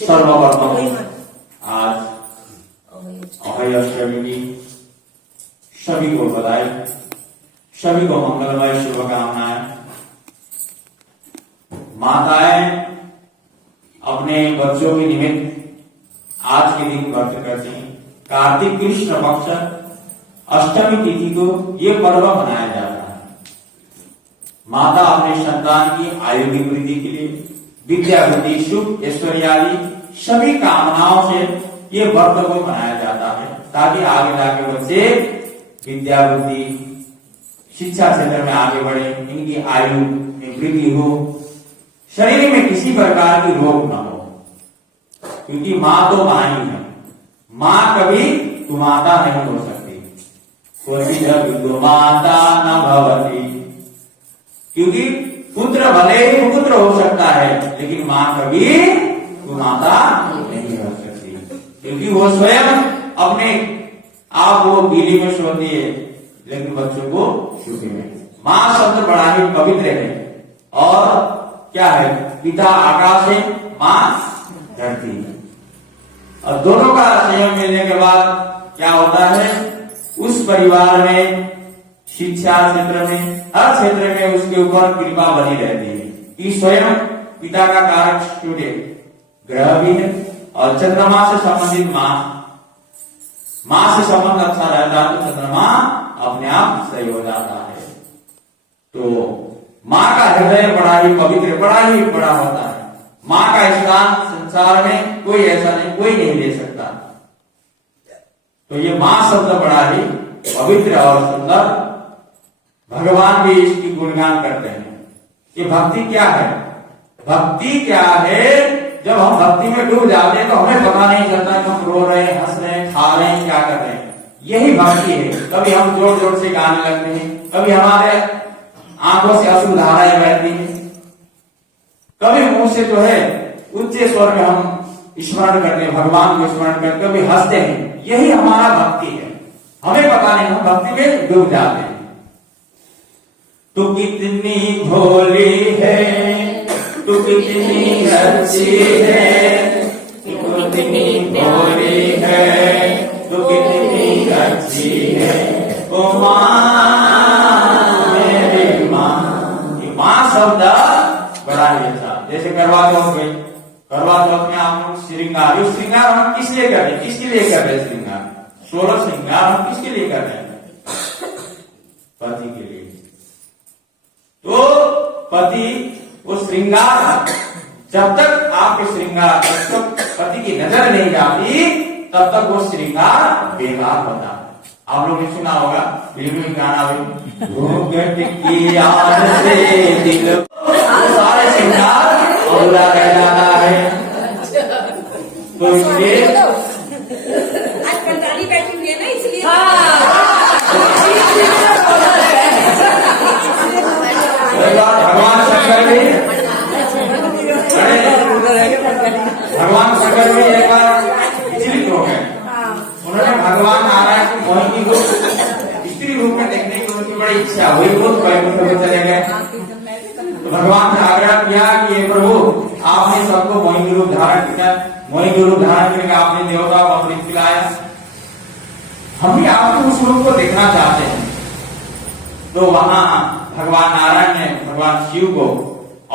सर्वप्रथम आज अभय अष्टमी की सभी को बधाई, सभी को मंगलमय शुभकामनाएं। माताएं अपने बच्चों के निमित्त आज के दिन व्रत करती हैं। कार्तिक कृष्ण पक्ष अष्टमी तिथि को ये पर्व मनाया जाता है। माता अपने संतान की आयु की वृद्धि के लिए विद्या वृद्धि सुख ऐश्वर्य आदि सभी कामनाओं से ये व्रत को मनाया जाता है, ताकि आगे जाके बच्चे विद्या वृद्धि शिक्षा क्षेत्र में आगे बढ़े, इनकी आयु में वृद्धि हो, शरीर में किसी प्रकार की रोग न हो। क्योंकि माँ तो माँ ही है, माँ कभी कुमाता नहीं हो सकती। कोई माता न भवती, क्योंकि पुत्र भले ही पुत्र हो सकता है, लेकिन माँ कभी कुमाता नहीं हो सकती, क्योंकि वो स्वयं अपने आप वो गीली में सोती है, लेकिन बच्चों को सूखी में। माँ शब्द बड़ा ही पवित्र है, और क्या है, पिता आकाश है, माँ धरती है, और दोनों का संयोग मिलने के बाद क्या होता है, उस परिवार में शिक्षा क्षेत्र में हर क्षेत्र में उसके ऊपर कृपा बनी रहती है। कि स्वयं पिता का कारक सूर्य ग्रह भी है, और चंद्रमा से संबंधित माँ से संबंध अच्छा रहता है तो चंद्रमा अपने आप सही हो जाता है। तो माँ का हृदय बड़ा ही पवित्र, बड़ा ही बड़ा होता है। माँ का स्थान संसार में कोई ऐसा नहीं, कोई नहीं ले सकता। तो ये माँ शब्द बड़ा ही पवित्र और सुंदर, भगवान भी इसकी गुणगान करते हैं। कि भक्ति क्या है, भक्ति क्या है, जब हम भक्ति में डूब जाते हैं तो हमें पता नहीं चलता कि हम रो रहे हैं, हंस रहे हैं, खा रहे हैं, क्या कर रहे हैं। यही भक्ति है। कभी हम जोर जोर से गाने लगते हैं, कभी हमारे आंखों से अश्रु धाराएं बहती हैं, कभी मुंह से जो है उच्च स्वर में हम स्मरण करते हैं, भगवान को स्मरण करते, कभी हंसते हैं। यही हमारा भक्ति है। हमें पता नहीं, हम भक्ति में डूब जाते हैं। तू कितनी भोली है, तू कितनी अच्छी है, तू कितनी भोली है, तू कितनी अच्छी है, ओ माँ मेरी माँ। ये माँ शब्द बड़ा ही अच्छा। जैसे करवा चौथ गई, करवा चौथ में आप लोग श्रृंगार, जो श्रृंगार हम किस लिए कर रहे हैं, किसके लिए कर रहे हैं श्रृंगार? 16 श्रृंगार हम किसके लिए कर रहे हैं? पति के लिए। तो पति वो श्रृंगार, जब तक आपके श्रृंगार, जब तक पति की नजर नहीं जाती तब तक वो श्रृंगार बेकार होता। आप लोगों ने सुना होगा फिल्म में गाना भी, घूंघट की याद से दिल, वो सारे श्रृंगार अधूरा रह जाता है। तो इसलिए आज पंडाली बैठी हुई है ना, इसलिए भगवान शंकर भी, भगवान शंकर भी एक बार विचलित हो गए। उन्होंने भगवान नारायण को मोहिनी रूप, स्त्री रूप में देखने की उनकी बड़ी इच्छा हुई, वो वैकुंठ में चले गए। तो भगवान ने आग्रह किया कि ये प्रभु, आपने सबको मोहिनी रूप धारण किया, मोहिनी रूप धारण करके आपने देवता को अमृत पिलाया, हम भी आपको उस रूप को देखना चाहते हैं। तो वहां भगवान नारायण ने भगवान शिव को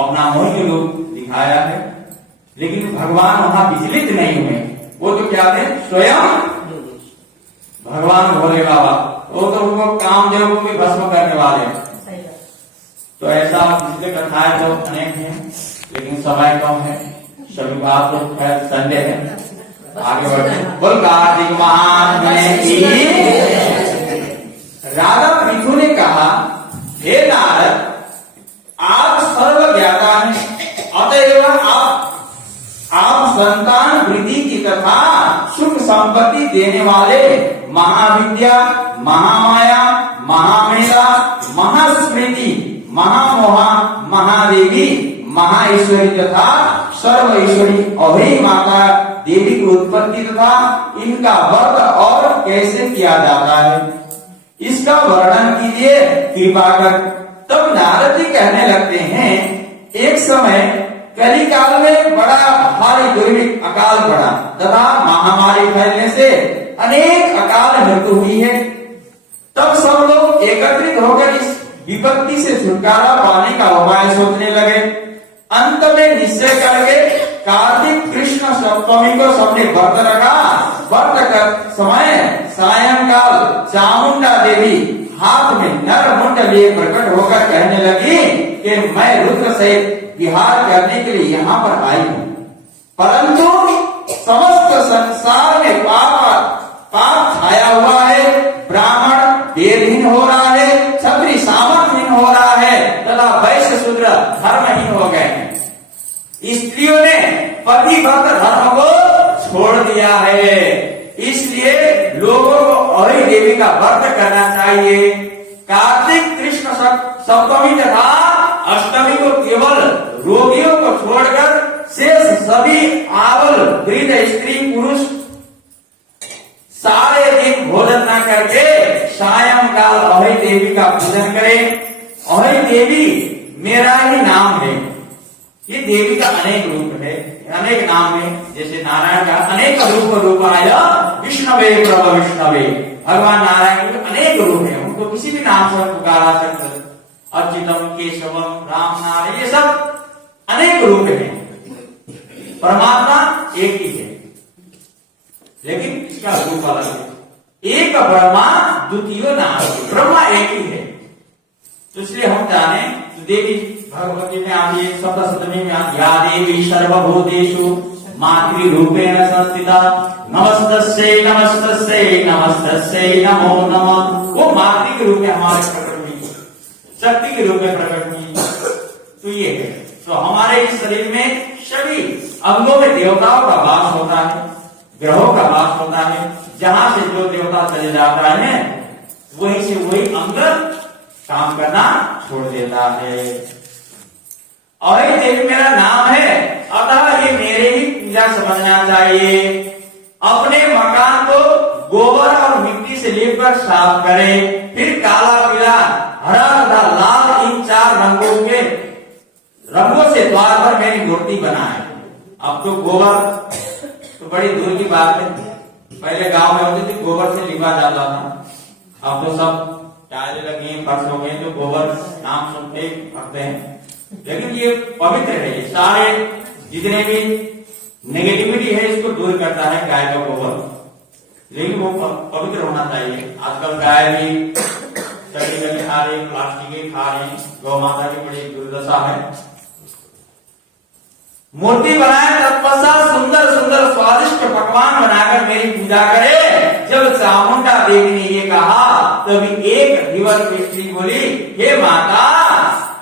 अपना मोहिनी रूप दिखाया है, लेकिन भगवान वहां विचलित नहीं हुए। वो तो क्या थे, स्वयं भगवान भोले बाबा, वो तो उनको कामदेव को भी भस्म करने वाले। तो ऐसा पिछले कथाएं तो अनेक हैं, लेकिन समय कम है, सभी बात तो संडे है, आगे बढ़ते। बोल कार्तिक महात्म्य की। राधा पृथु ने कहा, हे नारद, आप सर्व ज्ञाता हैं, अतएव आप संतान वृद्धि की तथा सुख संपत्ति देने वाले महाविद्या, महामाया, महामेधा, महास्मृति, महामोहा, महादेवी, महाईश्वरी तथा सर्व ईश्वरी अभय माता देवी की उत्पत्ति तथा इनका व्रत और कैसे किया जाता है, इसका वर्णन कीजिए कृपा कर। तब नारद जी कहने लगते हैं, एक समय कली काल में बड़ा भारी दुर्भिक्ष अकाल पड़ा तथा महामारी फैलने से अनेक अकाल मृत्यु हुई है। तब सब लोग एकत्रित होकर इस विपत्ति से छुटकारा पाने का उपाय सोचने लगे। अंत में निश्चय करके कार्तिक कृष्ण सप्तमी को सबने व्रत रखा। व्रत कर समय सायंकाल चामुंडा देवी हाथ में नर मुंड लिए प्रकट होकर कहने लगी कि मैं रुद्र से विहार करने के लिए यहाँ पर आई हूँ, परंतु समस्त संसार में पाप छाया हुआ है, ब्राह्मण वेदहीन हो रहा है, क्षत्रिय सामर्थहीन हो रहा है तथा वैश्य शूद्र धर्महीन हो गए हैं। स्त्रियों ने पतिव्रत धर्म को छोड़ दिया है, इसलिए लोगों को अभय देवी का व्रत करना चाहिए। कार्तिक कृष्ण सप्तमी तथा अष्टमी को केवल रोगियों को छोड़कर शेष सभी आवल वृद्ध स्त्री पुरुष सारे दिन भोजन न करके सायंकाल अभय देवी का पूजन करें। अभय देवी मेरा ही नाम है। ये देवी का अनेक रूप है, अनेक नाम है, जैसे नारायण का अनेक रूपाय विष्णवे प्रभ विष्णवे, भगवान नारायण के अनेक रूप है, उनको किसी भी नाम से पुकारा सकते, अच्युतम केशवम राम नारायण, ये सब अनेक रूप है। परमात्मा एक ही है, लेकिन इसका रूप अलग है। एक ब्रह्मा द्वितीय नारायण, ब्रह्मा एक ही है। तो इसलिए हम जाने तो देवी भगवती में आती है, सप्तशती में आती, या देवी सर्वभूतेषु मातृरूपेण संस्थिता नमस्तस्यै नमस्तस्यै नमस्तस्यै नमो नमः। वो मातृ के रूप में हमारे प्रकट हुई, शक्ति के रूप में प्रकट हुई। तो ये है, तो हमारे इस शरीर में सभी अंगों में देवताओं का वास होता है, ग्रहों का वास होता है। जहां से जो देवता चले जाता है वहीं से वही अंग काम करना छोड़ देता है। अभय देवी मेरा नाम है, अतः ये मेरे ही पूजा समझना चाहिए। अपने मकान को गोबर और मिट्टी से लेकर साफ करें, फिर काला पीला हरा तथा लाल ईंट रंगों से द्वार पर मेरी मूर्ति बनाए। अब तो गोबर तो बड़ी दूर की बात है, पहले गांव में होती थी गोबर से लिपा जाता था। अब तो सब टाइलें लगी हैं, फर्श हो गए, तो गोबर नाम सुनते भरते हैं। लेकिन ये पवित्र है, ये सारे जितने भी नेगेटिविटी है इसको दूर करता है गाय का गोबर, लेकिन वो पवित्र होना चाहिए। आजकल गाय भी सड़ी खा रही, प्लास्टिक खा रही, गौ माता की बड़ी दुर्दशा है। मूर्ति बनाए तत्पश्चात सुंदर सुंदर स्वादिष्ट पकवान बनाकर मेरी पूजा करे। जब चामुंडा देवी ने ये कहा तभी एक दिवस स्त्री बोली, हे माता,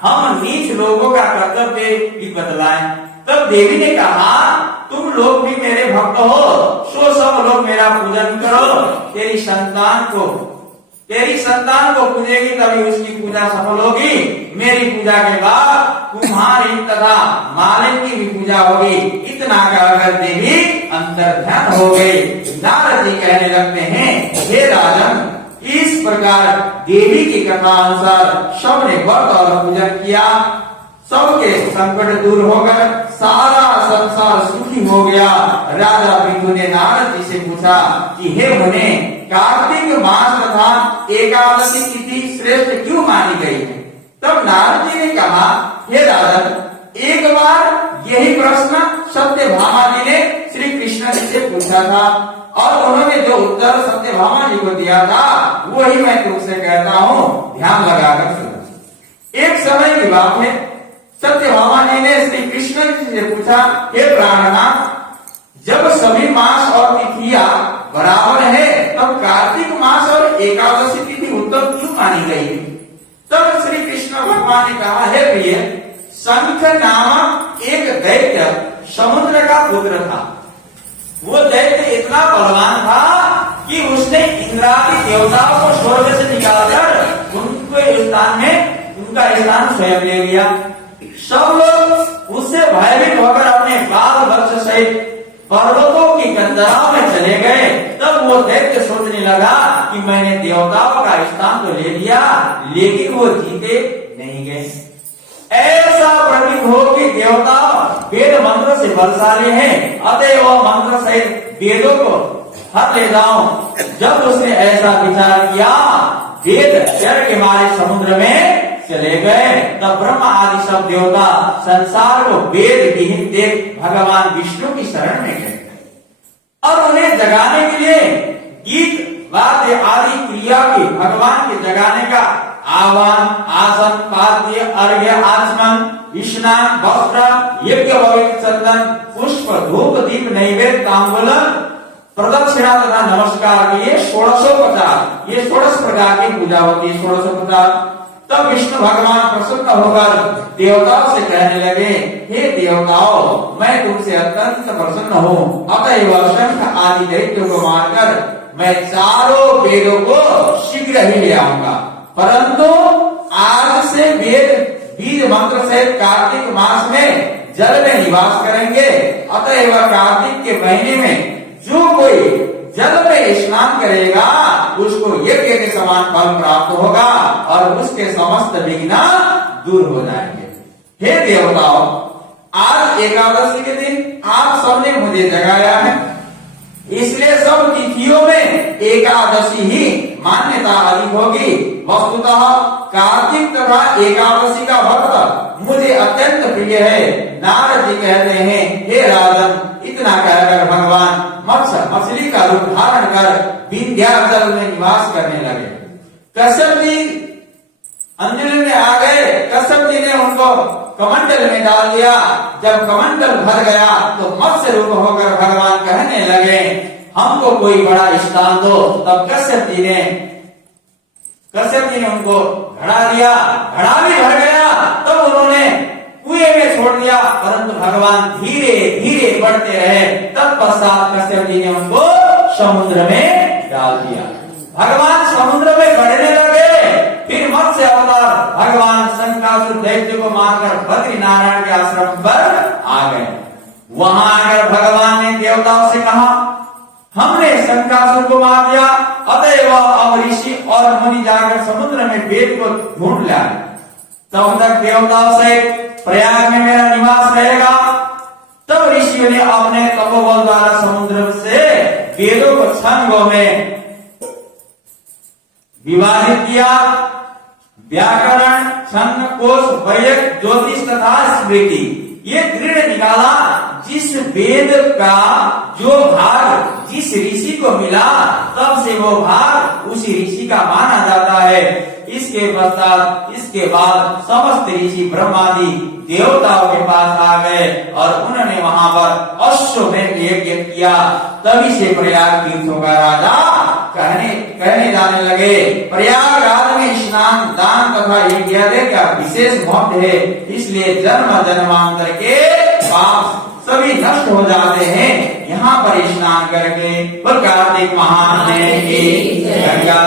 हम नीच लोगों का कर्तव्य भी बतलाएं। तब देवी ने कहा, तुम लोग भी मेरे भक्त हो, सो सब लोग मेरा पूजन करो। तेरी संतान को पूजेगी तभी उसकी पूजा सफल होगी। मेरी पूजा के बाद कुम्हारी तथा मालिन की भी पूजा होगी। इतना कहकर देवी अंतर्ध्यान हो गई। नारद जी कहने लगते हैं, हे राजन, इस प्रकार देवी की कथा अनुसार सबने व्रत और पूजन किया। सबके संकट दूर होकर सारा संसार सुखी हो गया। राजा बिंदु ने नारद जी से पूछा कि हे मुने, कार्तिक मास तथा एकादशी तिथि श्रेष्ठ क्यों मानी गई है? तब नारद जी ने कहा, हे राजन, एक बार यही प्रश्न सत्यभामा जी ने श्री कृष्ण जी से पूछा था और उन्होंने जो उत्तर सत्यभामा जी को दिया था वही मैं तुमसे कहता हूँ, ध्यान लगाकर सुनो। एक समय की बात है, सत्यभामा जी ने श्री कृष्ण जी से पूछा, हे प्राणनाथ, जब सभी मास और तिथियां बराबर है तब कार्तिक मास और एकादशी तिथि उत्तम क्यों मानी गई है? तब श्री कृष्ण भगवान ने कहा, हे प्रिय, शंख नामक एक दैत्य समुद्र का पुत्र था। वो दैत्य इतना बलवान था कि उसने इंद्रादि देवताओं को स्वर्ग से निकालकर उनका स्थान स्वयं ले लिया। सब लोग उससे भयभीत होकर अपने बाल वृक्ष सहित पर्वतों की कंदराओं में चले गए। तब वो दैत्य सोचने लगा कि मैंने देवताओं का स्थान तो ले लिया, लेकिन वो जीते नहीं गए। ऐसा प्रतीत हो कि देवता वेद मंत्र से बलशाली हैं, अतएव वह मंत्र सहित वेदों को हर ले जाऊं। जब उसने ऐसा विचार किया, वेद डर के मारे समुद्र में चले गए। तब ब्रह्मा आदि सब देवता संसार को वेद विहीन देख भगवान विष्णु की शरण में गए और उन्हें जगाने के लिए गीत वाद्य आदि क्रिया की भगवान के जगाने का आह्वान, आसन, पाद्य, अर्घ्य, आचमन, स्नान, वस्त्र, यज्ञ, पवित्र चंदन, पुष्प, धूप, दीप, नैवेद्य, तांबूलन, प्रदक्षिणा तथा नमस्कार की ये 16 प्रकार की पूजा होती है। 16 तब विष्णु भगवान प्रसन्न होकर देवताओं से कहने लगे, हे देवताओं, मैं तुमसे अत्यंत प्रसन्न हूँ। अतएव शंख आदि दैत्यों को मारकर मैं चारों वेदों को शीघ्र ही ले आऊंगा। परंतु आज से वेद बीज मंत्र से कार्तिक मास में जल में निवास करेंगे। अतएव कार्तिक के महीने में जो कोई जल में स्नान करेगा उसको यज्ञ के समान फल प्राप्त होगा और उसके समस्त विघ्न दूर हो जाएंगे। हे देवताओं, आज एकादशी के दिन आप सबने मुझे जगाया है, इसलिए सब तिथियों में एकादशी ही मान्यता अधिक होगी। वस्तुतः कार्तिक तथा एकादशी का व्रत मुझे अत्यंत प्रिय है। नारद जी कहते हैं, हे राजन, इतना कहकर भगवान मछली का रूप धारण कर विंध्याचल में निवास करने लगे। कश्यप जी अंजलि में आ गए। कश्यप जी ने उनको कमंडल में डाल दिया। जब कमंडल भर गया तो मत्स्य रूप होकर भगवान कहने लगे, हमको कोई बड़ा स्थान दो। तब कश्यप जी ने उनको घड़ा दिया, घड़ा भी भर गया। तब उन्होंने कुएं में छोड़ दिया, परंतु भगवान धीरे धीरे बढ़ते रहे। तत्पश्चात कश्यप जी ने उनको समुद्र में डाल दिया। भगवान समुद्र में बढ़ने लगे। फिर मत्स्य अवतार भगवान शंकासुर दैत्य को मारकर बद्री नारायण के आश्रम पर आ गए। वहां आकर भगवान ने देवताओं से कहा, हमने शंकासुर को मार दिया, अतएव अब ऋषि और मुनि जाकर समुद्र में वेद को ढूंढ लाए। तब तक देवताओं से प्रयाग में मेरा निवास रहेगा। तब ऋषियों ने अपने तपोबल द्वारा समुद्र से वेदों को छंदों में विभाजित किया। व्याकरण, छंद, कोश, वैदिक, ज्योतिष तथा स्मृति ये दृढ़ निकाला। जिस वेद का जो भाग जिस ऋषि को मिला तब से वो भाग उसी ऋषि का माना जाता है। इसके पश्चात इसके बाद समस्त ऋषि ब्रह्मादि देवताओं के पास आ गए और उन्होंने वहां पर अश्वमेध यज्ञ किया। तभी से प्रयाग तीर्थों का राजा कहने जाने लगे। प्रयागराज में स्नान, दान तथा यज्ञ का विशेष महत्व है। इसलिए जन्म जन्मांतर के पाप सभी नष्ट हो जाते हैं यहाँ पर स्नान करके। कार्तिक महान है गंगा